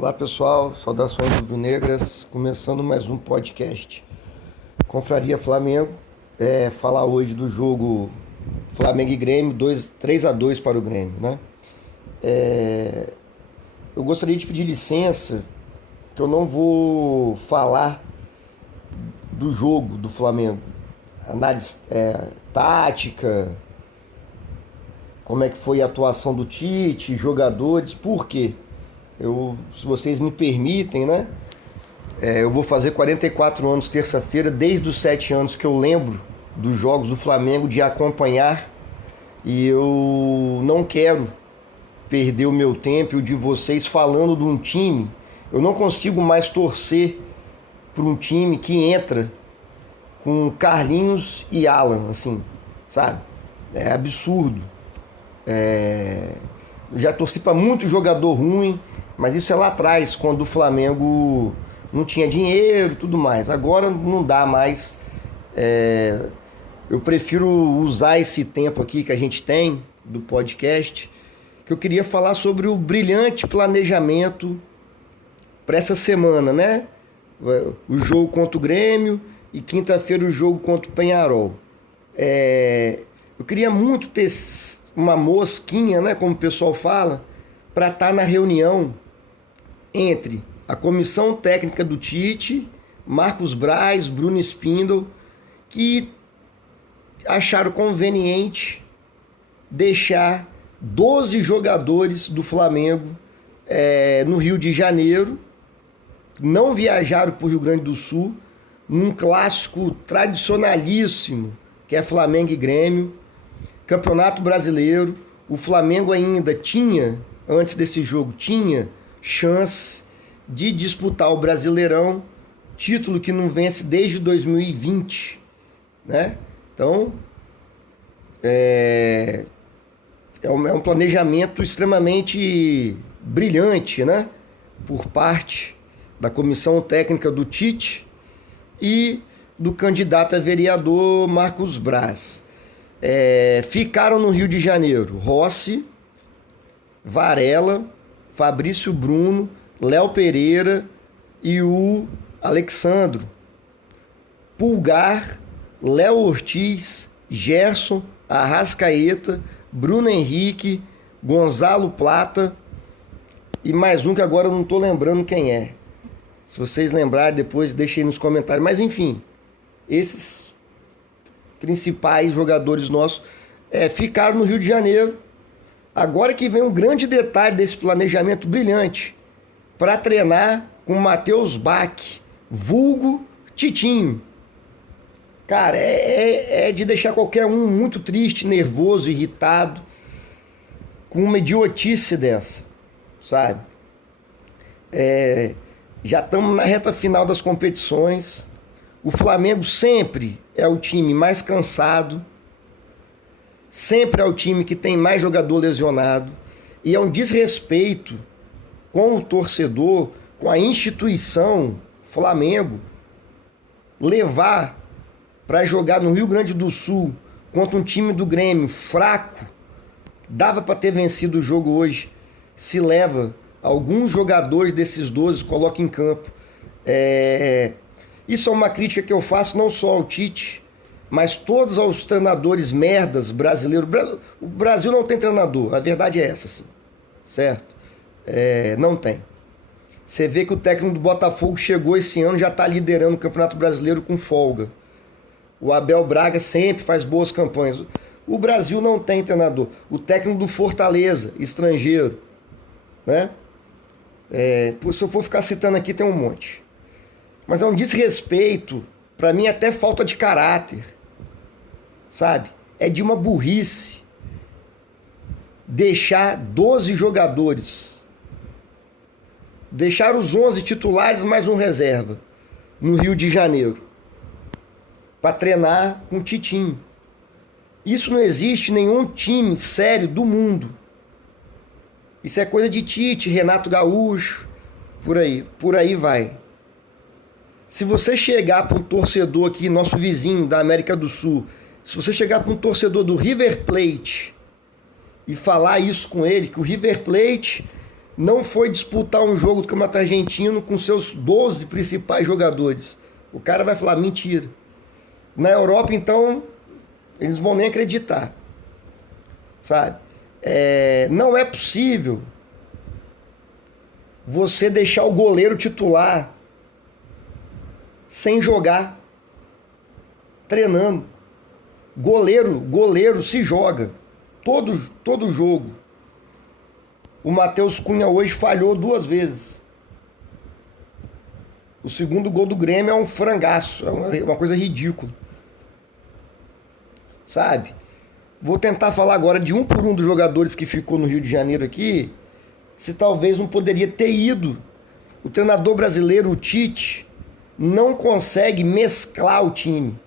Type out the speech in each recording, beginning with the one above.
Olá pessoal, saudações rubro-negras, começando mais um podcast. Confraria Flamengo, falar hoje do jogo Flamengo e Grêmio, 3-2 para o Grêmio, né? Eu gostaria de pedir licença, que eu não vou falar do jogo do Flamengo, análise tática, como é que foi a atuação do Tite, jogadores, por quê? Se vocês me permitem, né? Eu vou fazer 44 anos terça-feira, desde os 7 anos que eu lembro dos jogos do Flamengo, de acompanhar, e eu não quero perder o meu tempo e o de vocês falando de um time. Eu não consigo mais torcer para um time que entra com Carlinhos e Alan, assim, sabe? É absurdo. Já torci para muito jogador ruim, mas isso é lá atrás, quando o Flamengo não tinha dinheiro e tudo mais. Agora não dá mais. Eu prefiro usar esse tempo aqui que a gente tem do podcast, que eu queria falar sobre o brilhante planejamento para essa semana, né? O jogo contra o Grêmio e quinta-feira o jogo contra o Peñarol. Eu queria muito ter uma mosquinha, né, como o pessoal fala, para estar na reunião entre a comissão técnica do Tite, Marcos Braz, Bruno Spindel, que acharam conveniente deixar 12 jogadores do Flamengo no Rio de Janeiro, não viajaram para o Rio Grande do Sul, num clássico tradicionalíssimo, que é Flamengo e Grêmio, Campeonato Brasileiro. O Flamengo ainda tinha, antes desse jogo, tinha chance de disputar o Brasileirão, título que não vence desde 2020, né? Então, é um planejamento extremamente brilhante, né? Por parte da comissão técnica do Tite e do candidato a vereador Marcos Braz. Ficaram no Rio de Janeiro Rossi, Varela, Fabrício Bruno, Léo Pereira e o Alexandro. Pulgar, Léo Ortiz, Gerson, Arrascaeta, Bruno Henrique, Gonzalo Plata e mais um que agora eu não estou lembrando quem é. Se vocês lembrarem depois, deixem aí nos comentários. Mas enfim, esses principais jogadores nossos ficaram no Rio de Janeiro. Agora que vem um grande detalhe desse planejamento brilhante, para treinar com o Matheus Bach, vulgo Titinho. Cara, é de deixar qualquer um muito triste, nervoso, irritado, com uma idiotice dessa, sabe? Já estamos na reta final das competições. O Flamengo sempre é o time mais cansado, sempre é o time que tem mais jogador lesionado, e é um desrespeito com o torcedor, com a instituição Flamengo, levar para jogar no Rio Grande do Sul contra um time do Grêmio fraco. Dava para ter vencido o jogo hoje, se leva alguns jogadores desses 12, coloca em campo. Isso é uma crítica que eu faço não só ao Tite, mas todos os treinadores merdas brasileiros. O Brasil não tem treinador, a verdade é essa, sim. Certo? Não tem. Você vê que o técnico do Botafogo chegou esse ano, já está liderando o Campeonato Brasileiro com folga. O Abel Braga sempre faz boas campanhas. O Brasil não tem treinador. O técnico do Fortaleza, estrangeiro, né? Se eu for ficar citando aqui, tem um monte. Mas é um desrespeito, para mim até falta de caráter, sabe? É de uma burrice deixar 12 jogadores, deixar os 11 titulares mais um reserva no Rio de Janeiro para treinar com o Titinho. Isso não existe em nenhum time sério do mundo. Isso é coisa de Tite, Renato Gaúcho, por aí vai. Se você chegar para um torcedor aqui, nosso vizinho da América do Sul, se você chegar para um torcedor do River Plate e falar isso com ele, que o River Plate não foi disputar um jogo do Campeonato Argentino com seus 12 principais jogadores. O cara vai falar, mentira. Na Europa, então, eles vão nem acreditar. Sabe? Não é possível você deixar o goleiro titular sem jogar, treinando. Goleiro se joga. Todo jogo. O Matheus Cunha hoje falhou 2 vezes. O segundo gol do Grêmio é um frangaço, é uma coisa ridícula. Sabe? Vou tentar falar agora de um por um dos jogadores que ficou no Rio de Janeiro aqui, se talvez não poderia ter ido. O treinador brasileiro, o Tite, não consegue mesclar o time.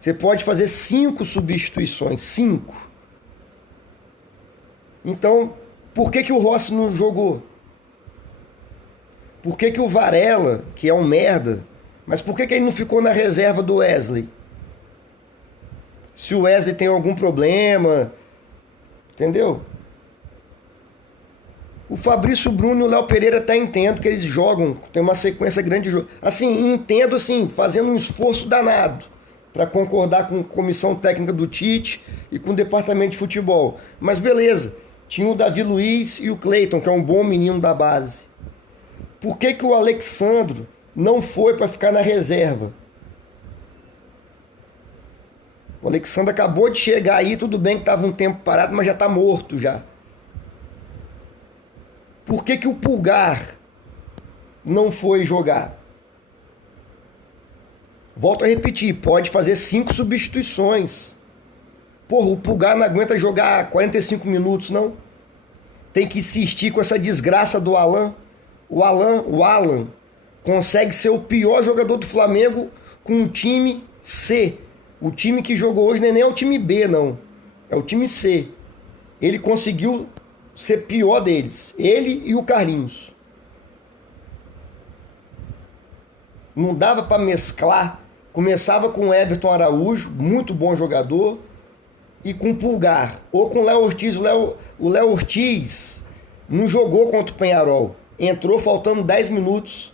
Você pode fazer 5 substituições, 5. Então, por que o Rossi não jogou? Por que o Varela, que é um merda, mas por que ele não ficou na reserva do Wesley? Se o Wesley tem algum problema, entendeu? O Fabrício Bruno e o Léo Pereira até entendo que eles jogam, tem uma sequência grande de jogo. Assim, entendo assim, fazendo um esforço danado para concordar com a comissão técnica do Tite e com o departamento de futebol. Mas beleza, tinha o Davi Luiz e o Cleiton, que é um bom menino da base. Por que o Alexandro não foi para ficar na reserva? O Alexandre acabou de chegar aí, tudo bem que estava um tempo parado, mas já está morto já. Por que o Pulgar não foi jogar? Volto a repetir, pode fazer 5 substituições. Porra, o Pulgar não aguenta jogar 45 minutos, não. Tem que insistir com essa desgraça do Alan. O Alan consegue ser o pior jogador do Flamengo com um time C. O time que jogou hoje não é nem o time B, não. É o time C. Ele conseguiu ser pior deles. Ele e o Carlinhos. Não dava para mesclar. Começava com o Everton Araújo, muito bom jogador, e com o Pulgar. Ou com o Léo Ortiz. O Léo Ortiz não jogou contra o Peñarol. Entrou faltando 10 minutos.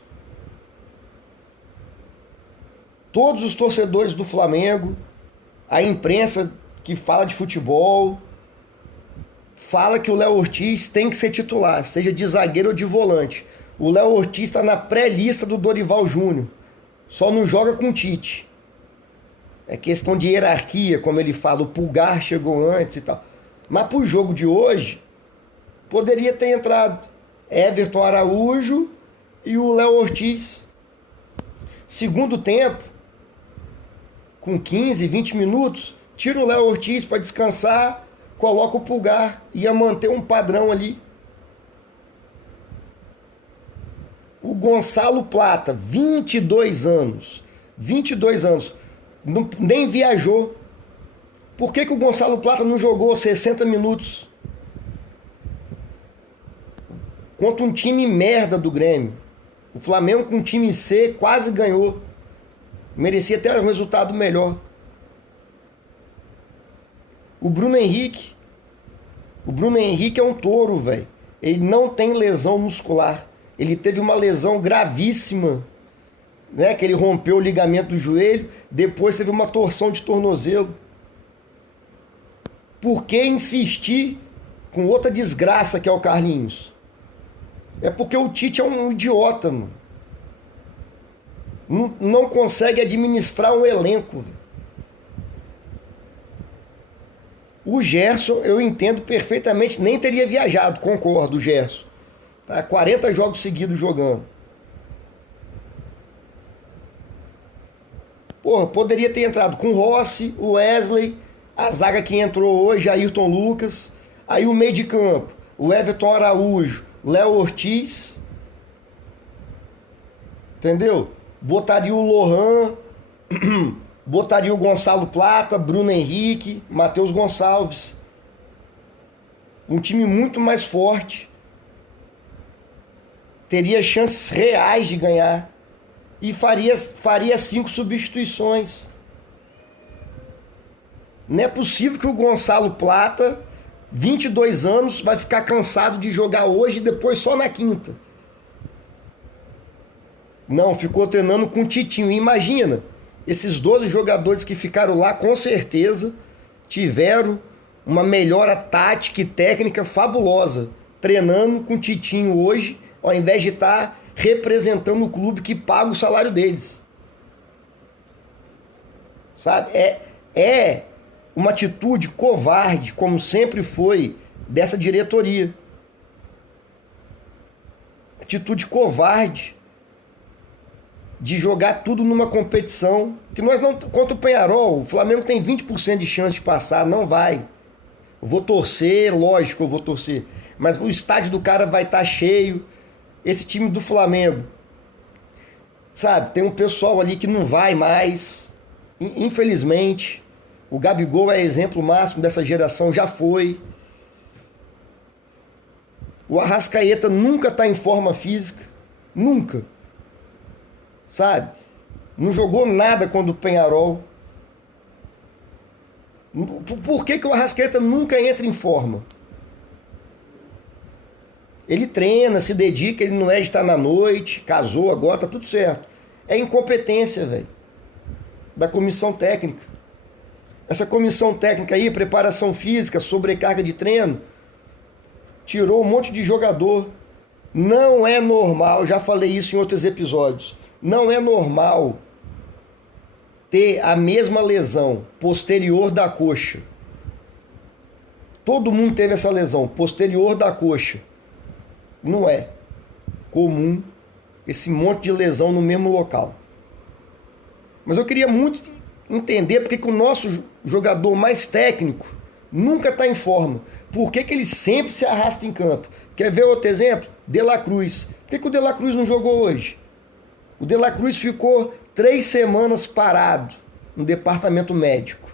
Todos os torcedores do Flamengo, a imprensa que fala de futebol, fala que o Léo Ortiz tem que ser titular, seja de zagueiro ou de volante. O Léo Ortiz está na pré-lista do Dorival Júnior. Só não joga com o Tite. É questão de hierarquia, como ele fala. O Pulgar chegou antes e tal. Mas pro jogo de hoje, poderia ter entrado Everton Araújo e o Léo Ortiz. Segundo tempo, com 15, 20 minutos, tira o Léo Ortiz para descansar, coloca o Pulgar. Ia manter um padrão ali. O Gonçalo Plata, 22 anos. 22 anos. Nem viajou. Por que o Gonçalo Plata não jogou 60 minutos? Contra um time merda do Grêmio. O Flamengo com um time C quase ganhou. Merecia ter um resultado melhor. O Bruno Henrique é um touro, velho. Ele não tem lesão muscular. Ele teve uma lesão gravíssima, né? Que ele rompeu o ligamento do joelho, depois teve uma torção de tornozelo. Por que insistir com outra desgraça que é o Carlinhos? É porque o Tite é um idiota, mano. Não consegue administrar um elenco. O Gerson, eu entendo perfeitamente, nem teria viajado, concordo, o Gerson. Tá 40 jogos seguidos jogando. Porra, poderia ter entrado com o Rossi, o Wesley, a zaga que entrou hoje, Ayrton Lucas. Aí o meio de campo, o Everton Araújo, Léo Ortiz. Entendeu? Botaria o Lohan, botaria o Gonçalo Plata, Bruno Henrique, Matheus Gonçalves. Um time muito mais forte. Teria chances reais de ganhar. E faria 5 substituições. Não é possível que o Gonçalo Plata 22 anos, vai ficar cansado de jogar hoje e depois só na quinta. Não, ficou treinando com o Titinho. E imagina, esses 12 jogadores que ficaram lá, com certeza, tiveram uma melhora tática e técnica fabulosa, treinando com o Titinho hoje, ao invés de estar representando o clube que paga o salário deles. Sabe? É uma atitude covarde, como sempre foi, dessa diretoria. Atitude covarde de jogar tudo numa competição que nós não... Contra o Peñarol, o Flamengo tem 20% de chance de passar, não vai. Eu vou torcer, lógico, eu vou torcer. Mas o estádio do cara vai estar cheio. Esse time do Flamengo, sabe, tem um pessoal ali que não vai mais. Infelizmente, o Gabigol é exemplo máximo dessa geração, já foi. O Arrascaeta nunca está em forma física, nunca. Sabe? Não jogou nada contra o Peñarol. Por que o Arrascaeta nunca entra em forma? Ele treina, se dedica, ele não é de estar na noite, casou agora, tá tudo certo. É incompetência, velho, da comissão técnica. Essa comissão técnica aí, preparação física, sobrecarga de treino, tirou um monte de jogador. Não é normal, já falei isso em outros episódios, não é normal ter a mesma lesão posterior da coxa. Todo mundo teve essa lesão posterior da coxa. Não é comum esse monte de lesão no mesmo local. Mas eu queria muito entender porque que o nosso jogador mais técnico nunca está em forma. Por que ele sempre se arrasta em campo? Quer ver outro exemplo? De La Cruz. Por que o De La Cruz não jogou hoje? O De La Cruz ficou 3 semanas parado no departamento médico.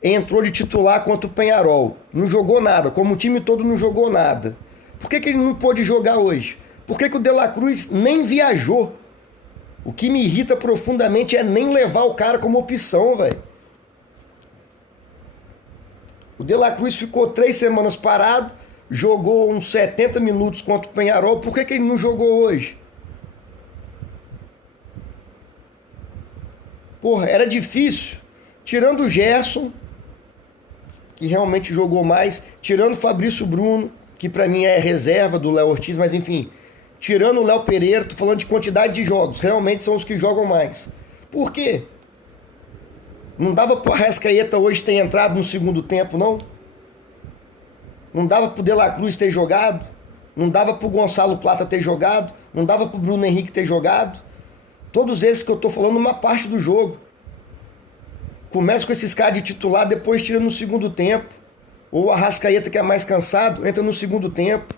Entrou de titular contra o Peñarol. Não jogou nada, como o time todo não jogou nada. Por que ele não pôde jogar hoje? Por que o De La Cruz nem viajou? O que me irrita profundamente é nem levar o cara como opção, velho. O De La Cruz ficou 3 semanas parado, jogou uns 70 minutos contra o Peñarol. Por que ele não jogou hoje? Porra, era difícil. Tirando o Gerson, que realmente jogou mais, tirando o Fabrício Bruno, que pra mim é reserva do Léo Ortiz, mas enfim, tirando o Léo Pereira, tô falando de quantidade de jogos, realmente são os que jogam mais. Por quê? Não dava pro Arrascaeta hoje ter entrado no segundo tempo, não? Não dava pro De La Cruz ter jogado? Não dava pro Gonçalo Plata ter jogado? Não dava pro Bruno Henrique ter jogado? Todos esses que eu tô falando, uma parte do jogo. Começa com esses caras de titular, depois tira no segundo tempo. Ou o Arrascaeta, que é mais cansado, entra no segundo tempo.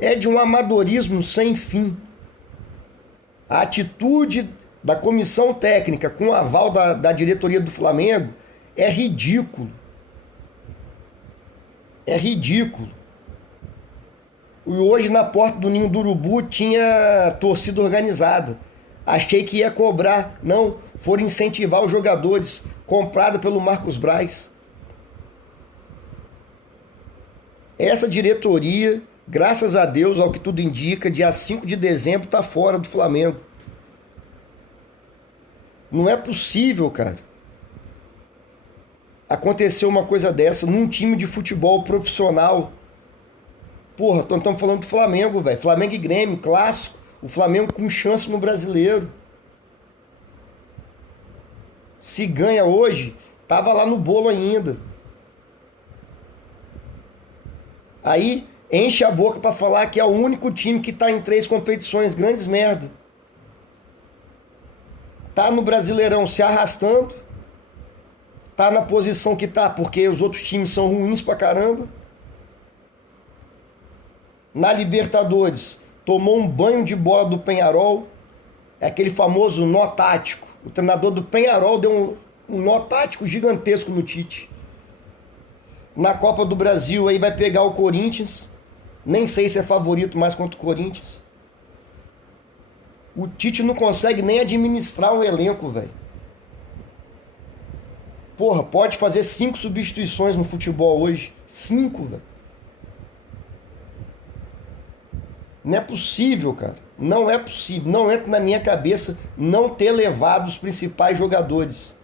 É de um amadorismo sem fim. A atitude da comissão técnica com o aval da diretoria do Flamengo é ridículo. É ridículo. E hoje na porta do Ninho do Urubu tinha torcida organizada. Achei que ia cobrar. Não, foram incentivar os jogadores. Comprado pelo Marcos Braz. Essa diretoria, graças a Deus, ao que tudo indica, dia 5 de dezembro está fora do Flamengo. Não é possível, cara, acontecer uma coisa dessa num time de futebol profissional. Porra, estamos falando do Flamengo, velho. Flamengo e Grêmio, clássico. O Flamengo com chance no Brasileiro. Se ganha hoje, tava lá no bolo ainda. Aí enche a boca para falar que é o único time que tá em 3 competições. Grandes merda. Tá no Brasileirão se arrastando. Tá na posição que tá porque os outros times são ruins pra caramba. Na Libertadores, tomou um banho de bola do Peñarol. É aquele famoso nó tático. O treinador do Peñarol deu um nó tático gigantesco no Tite. Na Copa do Brasil aí vai pegar o Corinthians. Nem sei se é favorito mais contra o Corinthians. O Tite não consegue nem administrar o elenco, velho. Porra, pode fazer 5 substituições no futebol hoje. 5, velho. Não é possível, cara. Não é possível. Não entra na minha cabeça não ter levado os principais jogadores.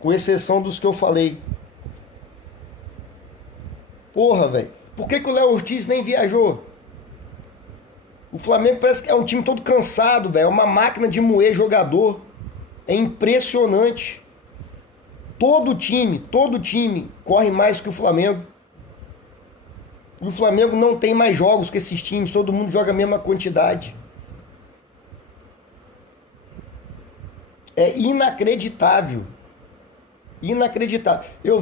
Com exceção dos que eu falei. Porra, velho. Por que o Léo Ortiz nem viajou? O Flamengo parece que é um time todo cansado, velho. É uma máquina de moer jogador. É impressionante. Todo time corre mais que o Flamengo. E o Flamengo não tem mais jogos que esses times. Todo mundo joga a mesma quantidade. É inacreditável. Inacreditável. Eu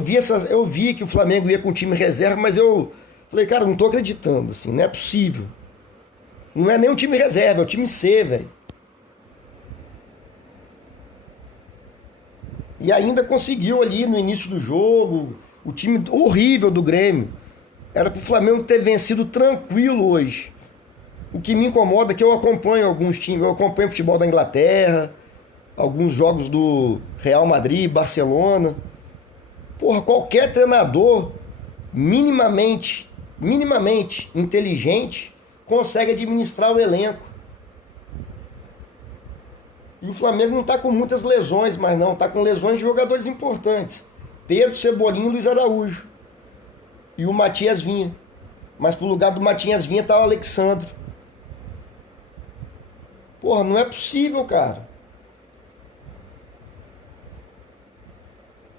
vi que o Flamengo ia com o time reserva, mas eu falei, cara, não tô acreditando, assim, não é possível. Não é nem um time reserva, é o time C, velho. E ainda conseguiu ali no início do jogo, o time horrível do Grêmio. Era pro Flamengo ter vencido tranquilo hoje. O que me incomoda é que eu acompanho alguns times, eu acompanho o futebol da Inglaterra, alguns jogos do Real Madrid, Barcelona. Porra, qualquer treinador minimamente inteligente consegue administrar o elenco. E o Flamengo não tá com muitas lesões, mas não, tá com lesões de jogadores importantes. Pedro, Cebolinha e Luiz Araújo. E o Matias Vinha. Mas pro lugar do Matias Vinha tá o Alexandre. Porra, não é possível, cara.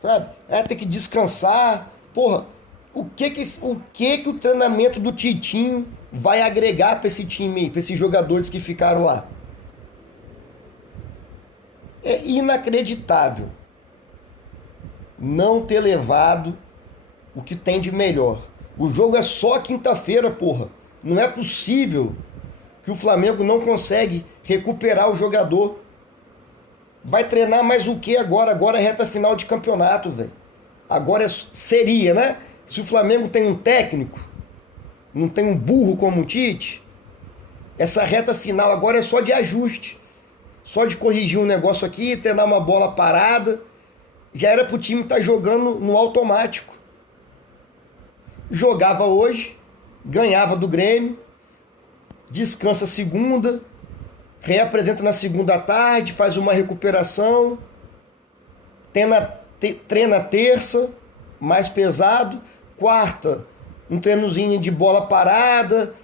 Sabe? Tem que descansar. Porra, o que o treinamento do Titinho vai agregar pra esse time aí, pra esses jogadores que ficaram lá? É inacreditável não ter levado o que tem de melhor. O jogo é só quinta-feira, porra. Não é possível que o Flamengo não consegue recuperar o jogador. Vai treinar mais o que agora? Agora é reta final de campeonato, velho. Agora seria, né? Se o Flamengo tem um técnico, não tem um burro como o Tite, essa reta final agora é só de ajuste. Só de corrigir um negócio aqui, treinar uma bola parada. Já era pro time estar jogando no automático. Jogava hoje, ganhava do Grêmio, descansa segunda, reapresenta na segunda à tarde, faz uma recuperação, treina terça, mais pesado, quarta, um treinozinho de bola parada,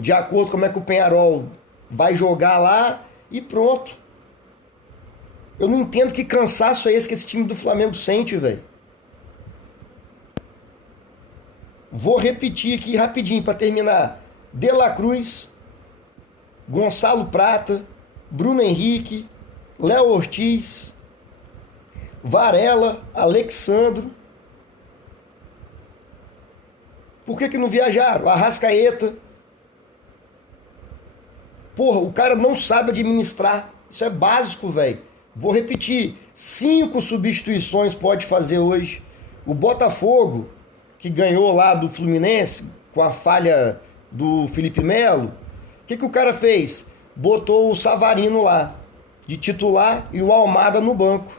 de acordo com como é que o Peñarol vai jogar lá e pronto. Eu não entendo que cansaço é esse que esse time do Flamengo sente, velho. Vou repetir aqui rapidinho para terminar. De La Cruz, Gonçalo Prata, Bruno Henrique, Léo Ortiz, Varela, Alexandro. Por que não viajaram? Arrascaeta. Porra, o cara não sabe administrar. Isso é básico, velho. Vou repetir. 5 substituições pode fazer hoje. O Botafogo, que ganhou lá do Fluminense, com a falha do Felipe Melo, o que o cara fez? Botou o Savarino lá, de titular, e o Almada no banco.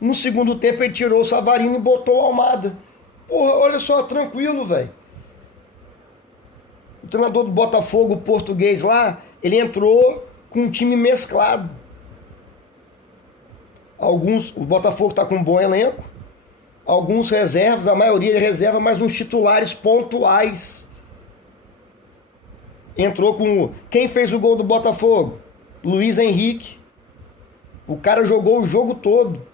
No segundo tempo ele tirou o Savarino e botou o Almada. Porra, olha só, tranquilo, velho. O treinador do Botafogo, o português lá, ele entrou com um time mesclado. O Botafogo tá com um bom elenco, alguns reservas, a maioria é reserva, mas uns titulares pontuais. Entrou com... Quem fez o gol do Botafogo? Luiz Henrique. O cara jogou o jogo todo.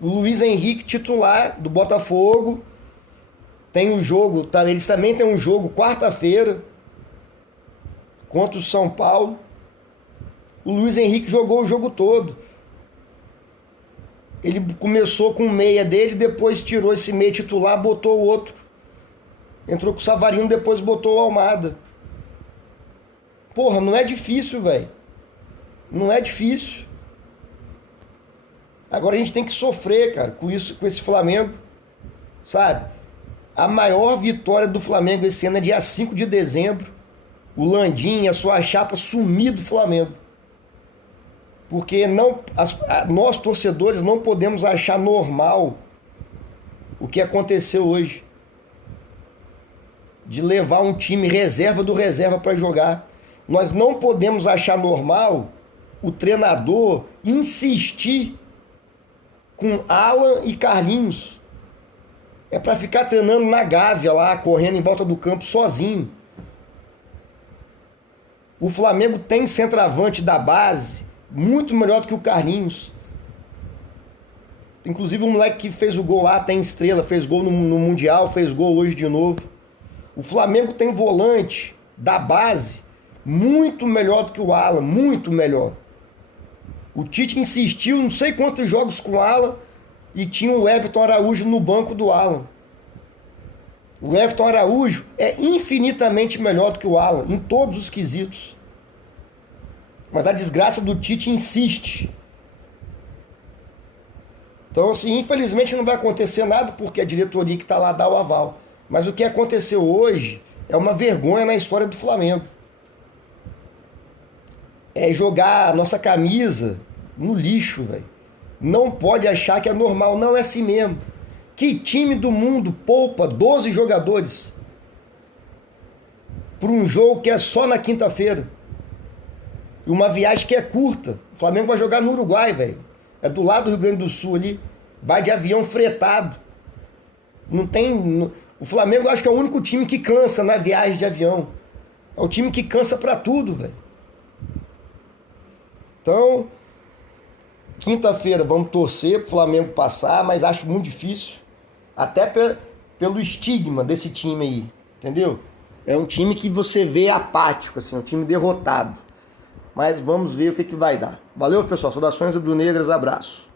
O Luiz Henrique, titular do Botafogo. Tem um jogo, eles também têm um jogo quarta-feira contra o São Paulo. O Luiz Henrique jogou o jogo todo. Ele começou com o meia dele, depois tirou esse meia titular, botou o outro. Entrou com o Savarino, depois botou o Almada. Porra, não é difícil, velho. Não é difícil. Agora a gente tem que sofrer, cara, com isso, com esse Flamengo, sabe? A maior vitória do Flamengo esse ano é dia 5 de dezembro. O Landim, a sua chapa, sumir do Flamengo. Porque nós, torcedores, não podemos achar normal o que aconteceu hoje. De levar um time reserva do reserva para jogar. Nós não podemos achar normal o treinador insistir com Alan e Carlinhos. É para ficar treinando na Gávea lá, correndo em volta do campo sozinho. O Flamengo tem centroavante da base muito melhor do que o Carlinhos. Inclusive o moleque que fez o gol lá tem estrela, fez gol no Mundial, fez gol hoje de novo. O Flamengo tem volante da base muito melhor do que o Alan, muito melhor. O Tite insistiu não sei quantos jogos com o Alan e tinha o Everton Araújo no banco do Alan. O Everton Araújo é infinitamente melhor do que o Alan, em todos os quesitos. Mas a desgraça do Tite insiste. Então, assim, infelizmente não vai acontecer nada porque a diretoria que está lá dá o aval. Mas o que aconteceu hoje é uma vergonha na história do Flamengo. É jogar a nossa camisa no lixo, velho. Não pode achar que é normal, não é assim mesmo. Que time do mundo poupa 12 jogadores para um jogo que é só na quinta-feira? E uma viagem que é curta. O Flamengo vai jogar no Uruguai, velho. É do lado do Rio Grande do Sul ali. Vai de avião fretado. Não tem... O Flamengo acho que é o único time que cansa na viagem de avião. É o time que cansa pra tudo, velho. Então, quinta-feira vamos torcer pro Flamengo passar, mas acho muito difícil. Até pelo estigma desse time aí, entendeu? É um time que você vê apático, assim, um time derrotado. Mas vamos ver o que vai dar. Valeu, pessoal. Saudações rubro-negras, abraço.